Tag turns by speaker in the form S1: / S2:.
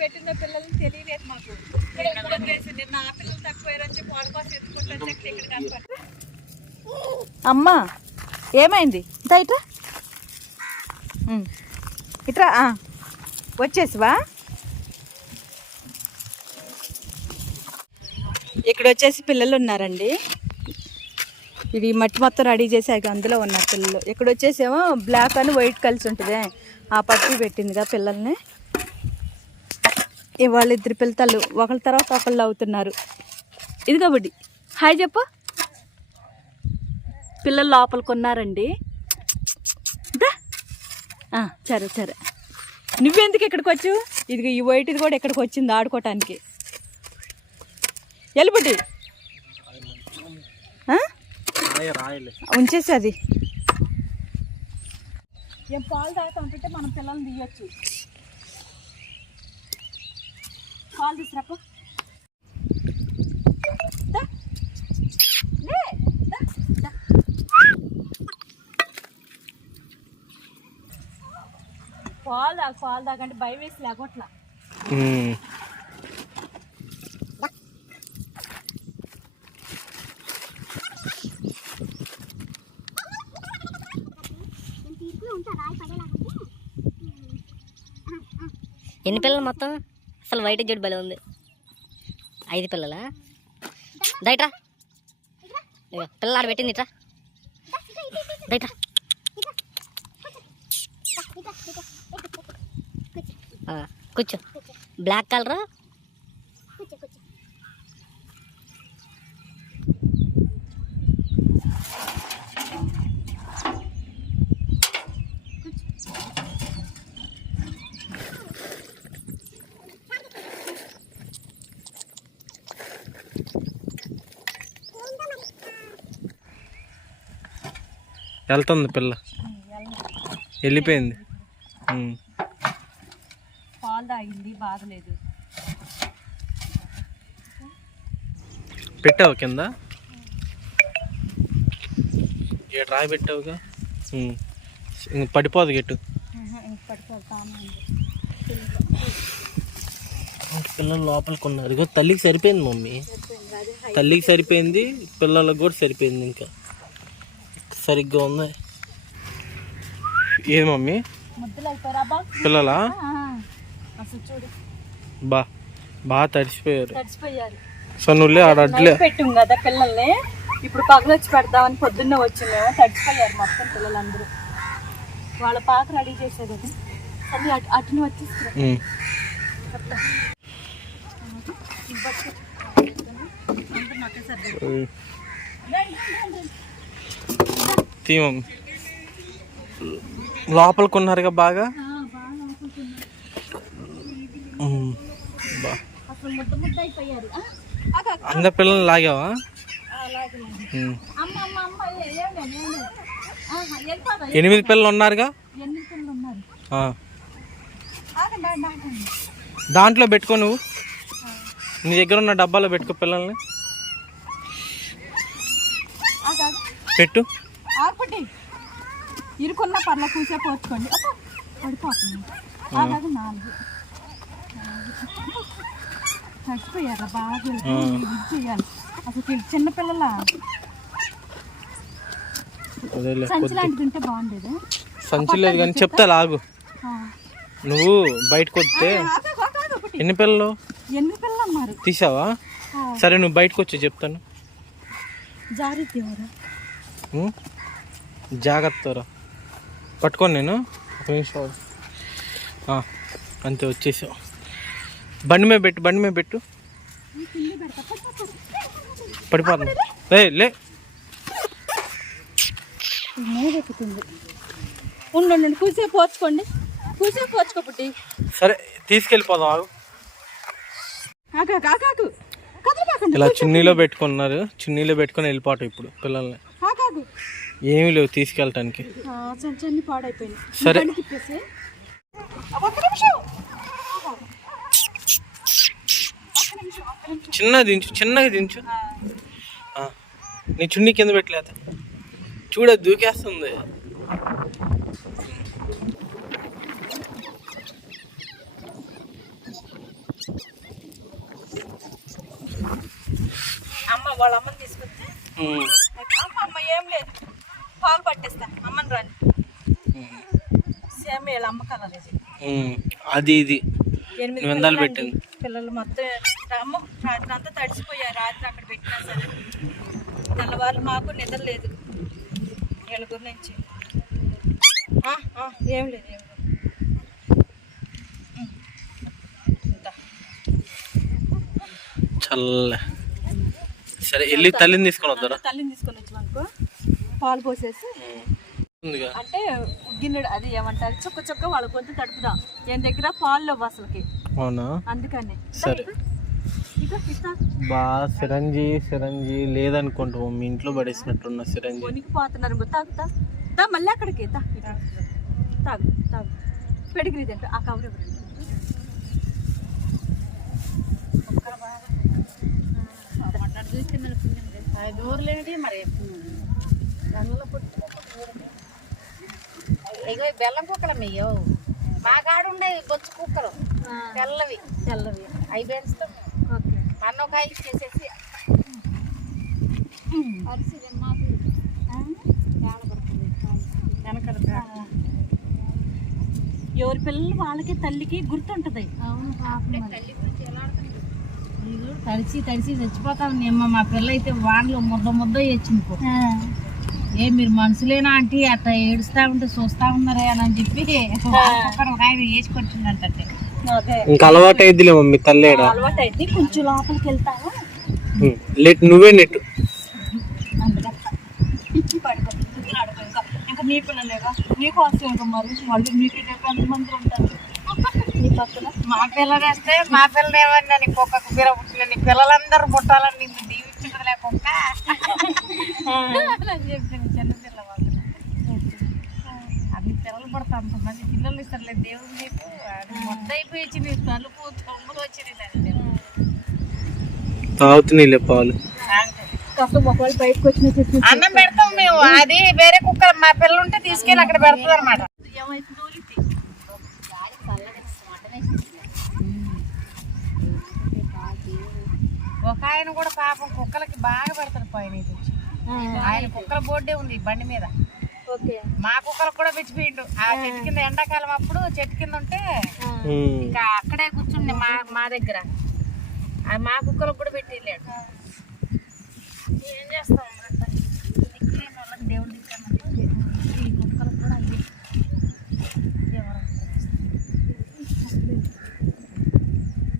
S1: పెట్టిన పిల్లల్ని తెలియలేదు మాకు. నిన్న ఆ పిల్లలు తక్కువయ్యారని చెప్పి వాళ్ళ కోసం ఎత్తుకుంటాను చెప్పి ఇక్కడ అమ్మా ఏమైంది? ఇంత ఇట్రా ఉమ్. ఇట్రా. వచ్చేసివా? ఇక్కడ వచ్చేసి పిల్లలు ఉన్నారండి. ఇది మట్టి మొత్తం రెడీ చేసాక అందులో ఉన్నారు పిల్లలు. ఇక్కడ వచ్చేసేమో బ్లాక్ అని వైట్ కలిసి ఉంటుంది. ఆ పట్టి పెట్టిందిగా పిల్లల్ని. ఇవాళ ఇద్దరు పిల్లలు ఒకళ్ళ తర్వాత ఒకళ్ళు అవుతున్నారు. ఇది కాబట్టి హాయ్ చెప్పు. పిల్లలు లోపలికి ఉన్నారండి సరే సరే. నువ్వెందుకు ఇక్కడికి వచ్చు ఇది ఈ వైట్ది కూడా ఇక్కడికి వచ్చింది ఆడుకోవటానికి ఎలుబుడ్డి
S2: రాయలే
S1: ఉంచేసి అది. ఏం పాలు తాగుతా ఉంటుంటే మనం పిల్లల్ని తీయచ్చు. పాలు తీసుకురాపో దా. లే. దా. దా. పాలు తాగు పాలు తాగంటే భయం వేసి లేకొట్లా
S3: ఎన్ని పిల్లలు మొత్తం అసలు వైట్ జుట్టు భలే ఉంది. ఐదు పిల్లలా? దయట్రా పిల్లలు పిల్ల ఆడ పెట్టింది ఇట్రా. దయట్రా కూర్చో. బ్లాక్ కలర్
S2: వెళ్తుంది పిల్ల. వెళ్ళిపోయింది. ఉమ్.
S1: పాలు తాగింది బాగలేదు
S2: పెట్టావు కింద? రాయి పెట్టావుగా? పడిపోదు గెట్టు.
S1: ఇంక పడిపోతాము
S2: పిల్లలు లోపలికి ఉన్నారు. తల్లికి సరిపోయింది మమ్మీ. తల్లికి సరిపోయింది పిల్లలకు కూడా సరిపోయింది ఇంకా. సరిగ్గా ఉంది. ఏది మమ్మీ? పిల్లలా?
S1: అసలు చూడు.
S2: బా బాగా తడిసిపోయారు.
S1: తడిసిపోయారు.
S2: సన్నులే ఆడ అడ్లే.
S1: పెట్టాం కదా పిల్లల్ని. ఇప్పుడు పగలు వచ్చి పెడదామని పొద్దున్నే వచ్చిందేమో తడిసిపోయారు మొత్తం పిల్లలందరూ. వాళ్ళ పాక రెడీ చేసేది అది అది అటు అటుని వచ్చేస్తారు
S2: మమ్మీ లోపలికి ఉన్నారుగా బాగా. అందరి పిల్లల్ని లాగావా? ఎనిమిది పిల్లలు ఉన్నారుగా. దాంట్లో పెట్టుకో నువ్వు. నీ దగ్గర ఉన్న డబ్బాలో పెట్టుకో పిల్లల్ని. పెట్టు.
S1: ఆగపట్టి ఇరుకున్న పర్ల కూసే పోర్చుకోండి పడిపోతుంది. అలాగే నాలుగు. చచ్చిపోయారా బాగా చేయాలి. అసలు వీళ్ళు చిన్న పిల్లల
S2: అదేలే
S1: సంచి లాంటిది ఉంటే బాగుండేది.
S2: సంచి లేదు కానీ చెప్తా లాగు. నువ్వు బయటకు వస్తే. ఎన్ని పిల్లలు?
S1: ఎనిమిది పిల్లలు అన్నారు?
S2: తీసావా? సరే నువ్వు బయటకు వచ్చి చెప్తాను.
S1: జారీ
S2: జాగ్రత్తరా పట్టుకోను నేను. ఒక నిమిషం. అంతే వచ్చేసావు. బండి మీద పెట్టు బండి మీద పెట్టు. పడిపోతుంది. లే లే.
S1: ఉండండి కూసే పోర్చుకోండి కూసే పోర్చుకోపట్టి
S2: సరే తీసుకెళ్ళిపోదాం ఆగు. ఇలా చున్నీలో పెట్టుకున్నారు. చున్నీలో పెట్టుకొని వెళ్ళిపోవటం ఇప్పుడు పిల్లల్ని. ఏమీ లేవు తీసుకెళ్ళటానికి.
S1: పాడైపోయింది.
S2: సరే. చిన్నగా దించు చిన్నగా దించు. నీ చున్నీ కింద పెట్టలేదు చూడ దూకేస్తుంది.
S1: అమ్మ వాళ్ళ అమ్మని తీసుకొస్తే? అమ్మ అమ్మ ఏం లేదు. పాలు పట్టేస్తా అమ్మని రాని సేమ్ వీళ్ళ అమ్మ కలర్.
S2: అది ఇది.
S1: ఎనిమిది
S2: పెట్టింది?
S1: పిల్లలు మొత్తం అమ్మ రాత్రి అంతా తడిసిపోయారు. రాత్రి అక్కడ పెట్టినా సరే. తెల్లవారు మాకు నిద్ర లేదు. వీళ్ళ గురించి ఆ, ఏం లేదు ఏం లేదు.
S2: చల్ల. సరే వెళ్ళి తల్లిని తీసుకొని వద్దారా.
S1: తల్లిని తీసుకొని పాలు పోసేసి
S2: ఉందిగా.
S1: అంటే గిన్నెడు అది ఏమంటారు? చుక్క చుక్క వాళ్ళ కొంత తడుపుదాం నేను దగ్గర? పాలు లేవు అసలుకి
S2: అవునా?
S1: అందుకని.
S2: సరే. బా సిరంజి సిరంజి లేదనుకుంటా మీ ఇంట్లో పడేసినట్టున్న సిరంజి.
S1: వణికిపోతున్నారు. ఇంకో తాగు తా. మళ్ళీ అక్కడికి తా. తాగు తాగు. పెడిగిరి తింట ఆ కవర్ ఇవ్వండి
S4: దూరలేంటి మరి ఇగో బెల్లం కుక్కలు మెయ్యో మా కాడ ఉండే బొచ్చు కుక్కలు. తెల్లవి.
S1: తెల్లవి.
S4: అవి పెంచుతాం. అన్న ఒక ఐదు చేసేసి.
S1: ఎవరి పిల్లలు వాళ్ళకి తల్లికి గుర్తుంటది.
S4: తడిసి తడిసి చచ్చిపోతాం నేమ్మ మా పిల్ల అయితే వానలో ముద్ద ముద్ద వచ్చింది. ఏ మీరు మనుషులేనా ఆంటీ? అట్లా ఏడుస్తా ఉంటే చూస్తా ఉన్నారే అని చెప్పి ఆయన వేసి కొట్టిందంటే
S1: అదే.
S2: ఇంకా అలవాటు అయిద్దిలే మమ్మీ తల్లేడా?
S1: అలవాటు అయితే కొంచెం లోపలికి వెళ్తాను
S2: లేట్ నువ్వే నెట్టు
S1: పడుకో ఆడుకో ఇంకా ఇంకా నీ పిల్లలేగా నీకు వస్తే ఇంకా మరి మళ్ళీ మీకు ఎంతమంది ఉంటారు. నీ పక్కన.
S4: మా పిల్లలు వస్తే మా పిల్లలు ఏమన్నా నీ కుక్కకు పిల్ల పుట్టిన నీ పిల్లలందరూ పుట్టాలని నిన్ను దీవించుకుంటలే కుక్క అని చెప్పింది చిన్న పిల్ల వాళ్ళు అది పిల్లలు పడతా అంతమంది పిల్లలు ఇస్తారులే దేవుడు నీకు అది మొత్తం అయిపోయి వచ్చింది తలుపు తొమ్ములు వచ్చింది దాని
S2: తాగుతున్నాయిలే పాలు.
S4: అన్నం పెడతాం మేము అది వేరే కుక్క మా పిల్లలు ఉంటే తీసుకెళ్ళి అక్కడ పెడుతుంది అనమాట ఒక ఆయన కూడా పాపం కుక్కలకి బాగా పెడతాడు పైన ఇది. వచ్చి. ఆయన కుక్కల బోర్డే ఉంది బండి మీద.
S1: ఓకే.
S4: మా కుక్కలకు కూడా పెంచిపోయిండు ఆ చెట్టు కింద ఎండాకాలం అప్పుడు చెట్టు కింద ఉంటే. ఇంకా అక్కడే కూర్చుండే మా మా దగ్గర. మా కుక్కలకు కూడా పెట్టి వెళ్ళాడు. ఏం చేస్తాం